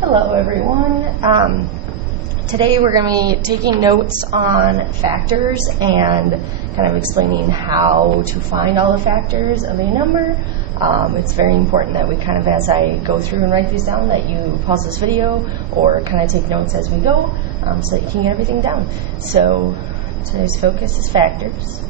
Hello everyone. Today we're going to be taking notes on factors and kind of explaining how to find all the factors of a number. It's very important that we kind of, as I go through and write these down, that you pause this video or kind of take notes as we go so that you can get everything down. So today's focus is factors.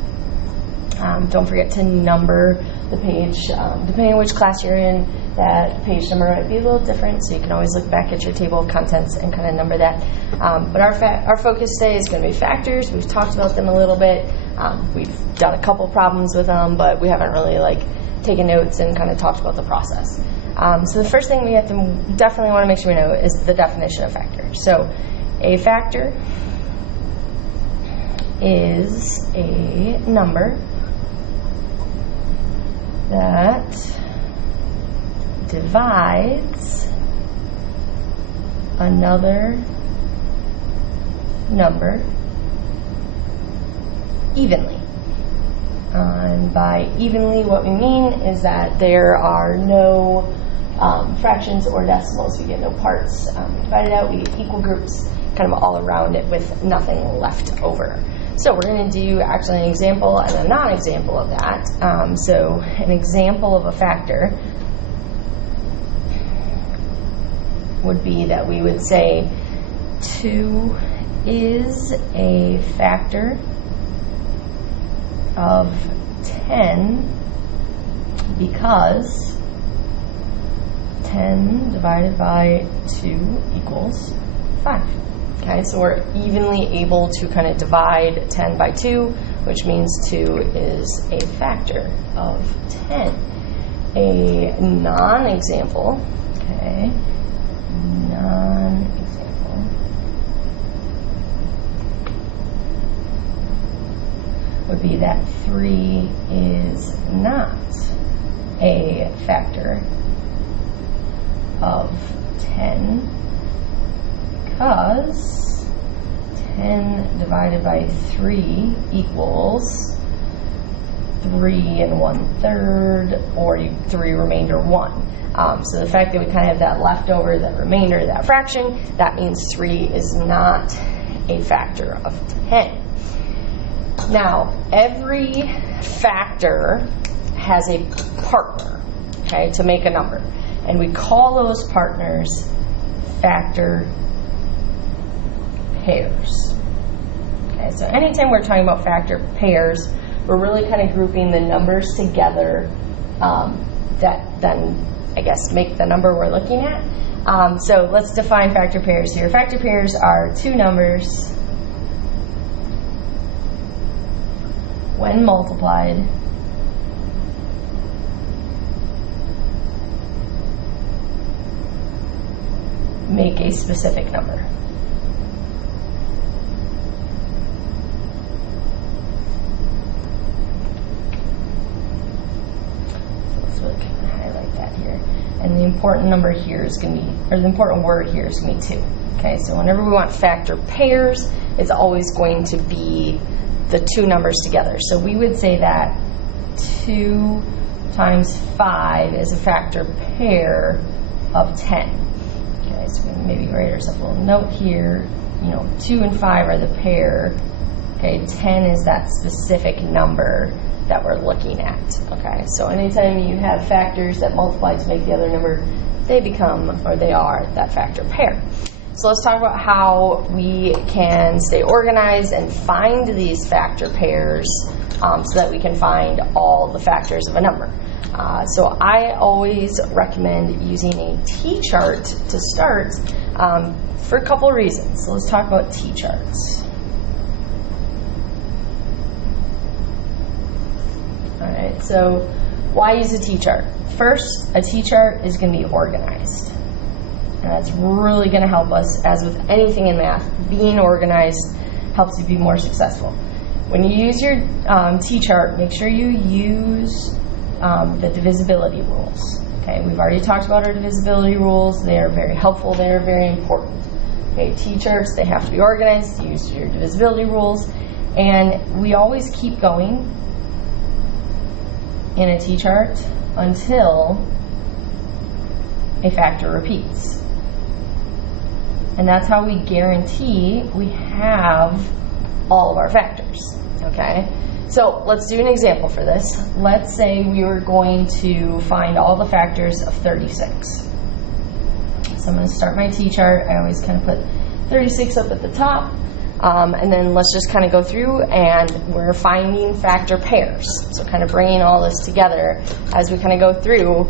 Don't forget to number the page. Depending on which class you're in, that page number might be a little different, so you can always look back at your table of contents and kind of number that. But our focus today is going to be factors. We've talked about them a little bit. We've done a couple problems with them, but we haven't really taken notes and kind of talked about the process. So the first thing we have to definitely want to make sure we know is the definition of factor. So a factor is a number that divides another number evenly. And by evenly, what we mean is that there are no fractions or decimals. We get no parts divided out. We get equal groups kind of all around it with nothing left over. So we're going to do actually an example and a non-example of that. So an example of a factor would be that we would say 2 is a factor of 10 because 10 divided by 2 equals 5. Okay, so we're evenly able to kind of divide 10 by 2, which means 2 is a factor of 10. A non-example, okay, non-example would be that 3 is not a factor of 10 because 10 divided by 3 equals 3 1/3 or 3 remainder 1. So the fact that we kind of have that leftover, that remainder, that fraction, that means 3 is not a factor of 10. Now, every factor has a partner, okay, to make a number. And we call those partners factor pairs. Okay, so anytime we're talking about factor pairs, we're really kind of grouping the numbers together that then, I guess, make the number we're looking at. So let's define factor pairs here. Factor pairs are two numbers when multiplied make a specific number. And the important number here is going to be, or the important word here is going to be 2. Okay, so whenever we want factor pairs, it's always going to be the two numbers together. So we would say that 2 times 5 is a factor pair of 10. Okay, so we can maybe write ourselves a little note here. 2 and 5 are the pair. Okay, 10 is that specific number that we're looking at. Okay, so anytime you have factors that multiply to make the other number, they become, or they are, that factor pair. So let's talk about how we can stay organized and find these factor pairs so that we can find all the factors of a number. So I always recommend using a T-chart to start for a couple of reasons. So let's talk about T-charts. Alright, so why use a T-chart? First, a T-chart is going to be organized. And that's really going to help us, as with anything in math. Being organized helps you be more successful. When you use your T-chart, make sure you use the divisibility rules. Okay, we've already talked about our divisibility rules. They are very helpful. They are very important. Okay, T-charts, they have to be organized. Use your divisibility rules. And we always keep going in a T-chart until a factor repeats. And that's how we guarantee we have all of our factors, okay? So let's do an example for this. Let's say we were going to find all the factors of 36. So I'm going to start my T-chart. I always kind of put 36 up at the top. And then let's just kind of go through, and we're finding factor pairs. So kind of bringing all this together as we kind of go through.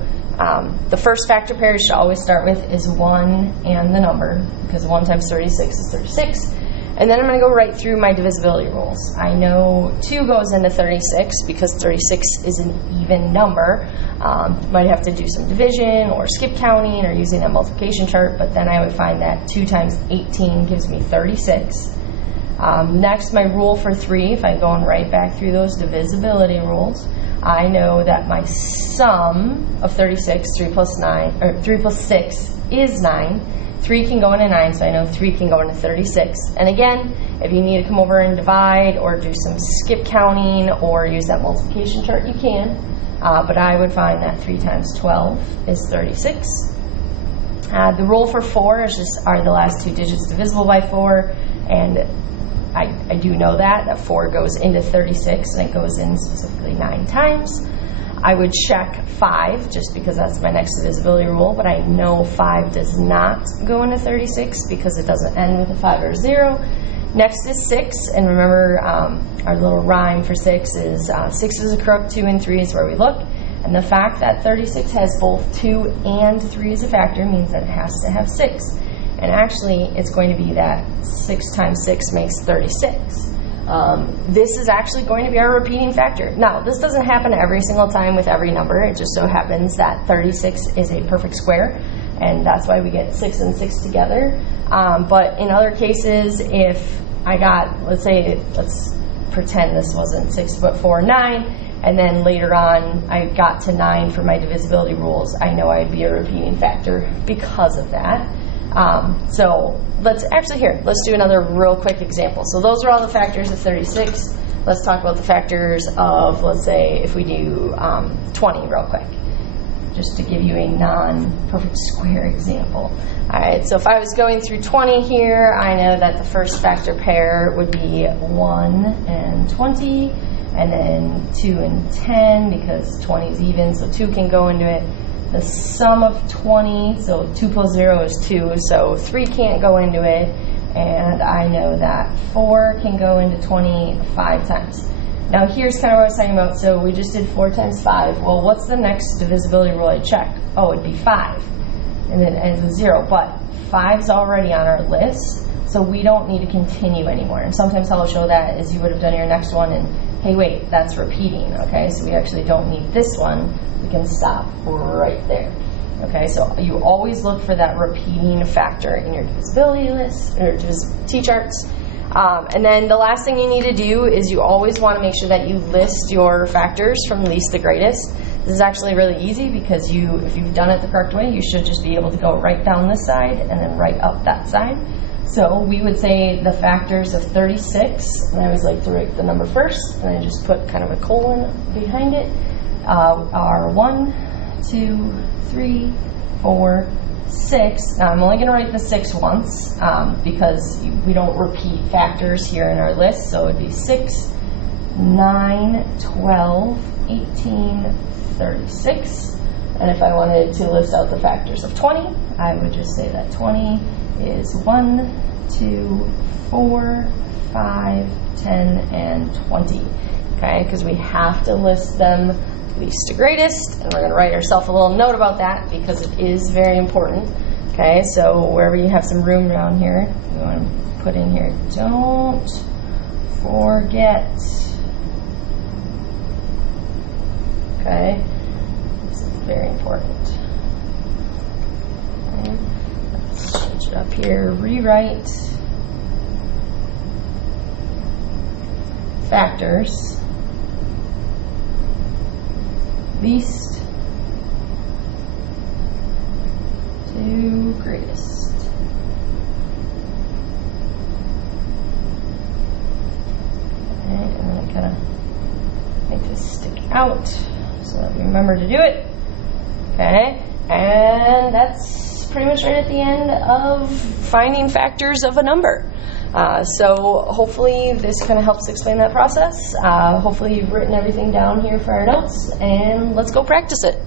The first factor pair you should always start with is 1 and the number, because 1 times 36 is 36. And then I'm going to go right through my divisibility rules. I know 2 goes into 36 because 36 is an even number. Might have to do some division or skip counting or using that multiplication chart, but then I would find that 2 times 18 gives me 36. Next, my rule for 3, if I'm going right back through those divisibility rules, I know that my sum of 36, 3 plus 6 is 9. 3 can go into 9, so I know 3 can go into 36. And again, if you need to come over and divide or do some skip counting or use that multiplication chart, you can. But I would find that 3 times 12 is 36. The rule for 4 is just are the last 2 digits divisible by 4, and I do know that 4 goes into 36, and it goes in specifically 9 times. I would check 5 just because that's my next divisibility rule, but I know 5 does not go into 36 because it doesn't end with a 5 or a 0. Next is 6, and remember our little rhyme for 6 is 6 is a crook, 2 and 3 is where we look. And the fact that 36 has both 2 and 3 as a factor means that it has to have 6. And actually, it's going to be that 6 times 6 makes 36. This is actually going to be our repeating factor. Now, this doesn't happen every single time with every number. It just so happens that 36 is a perfect square, and that's why we get 6 and 6 together. But in other cases, if I got, let's pretend this wasn't 6 but 4, 9, and then later on I got to 9 for my divisibility rules, I know I'd be a repeating factor because of that. So let's do another real quick example. So those are all the factors of 36. Let's talk about the factors of, let's say, if we do 20 real quick, just to give you a non-perfect square example. All right, so if I was going through 20 here, I know that the first factor pair would be 1 and 20, and then 2 and 10, because 20 is even, so 2 can go into it. The sum of 20, so 2 plus 0 is 2, so 3 can't go into it, and I know that 4 can go into 20 5 times. Now here's kind of what I was talking about. So we just did 4 times 5. Well, what's the next divisibility rule I check? Oh, it'd be 5, and then it ends with 0, but 5's already on our list, so we don't need to continue anymore. And sometimes how I'll show that is you would have done your next one, and hey, wait, that's repeating, okay? So we actually don't need this one. We can stop right there. Okay, so you always look for that repeating factor in your divisibility list or T-charts. And then the last thing you need to do is you always want to make sure that you list your factors from least to greatest. This is actually really easy because if you've done it the correct way, you should just be able to go right down this side and then right up that side. So we would say the factors of 36, and I always like to write the number first, and I just put kind of a colon behind it, are 1, 2, 3, 4, 6. Now I'm only going to write the 6 once because we don't repeat factors here in our list, so it would be 6, 9, 12, 18, 36. And if I wanted to list out the factors of 20, I would just say that 20 is 1, 2, 4, 5, 10, and 20. Okay, because we have to list them least to greatest, and we're going to write ourselves a little note about that because it is very important. Okay, so wherever you have some room around here, you want to put in here, don't forget. Okay, this is very important. Okay. Let's change it up here, rewrite factors least to greatest. Okay, and then I kind of make this stick out so that we remember to do it. Okay, and that's pretty much right at the end of finding factors of a number. So hopefully this kind of helps explain that process. Hopefully you've written everything down here for our notes, and let's go practice it.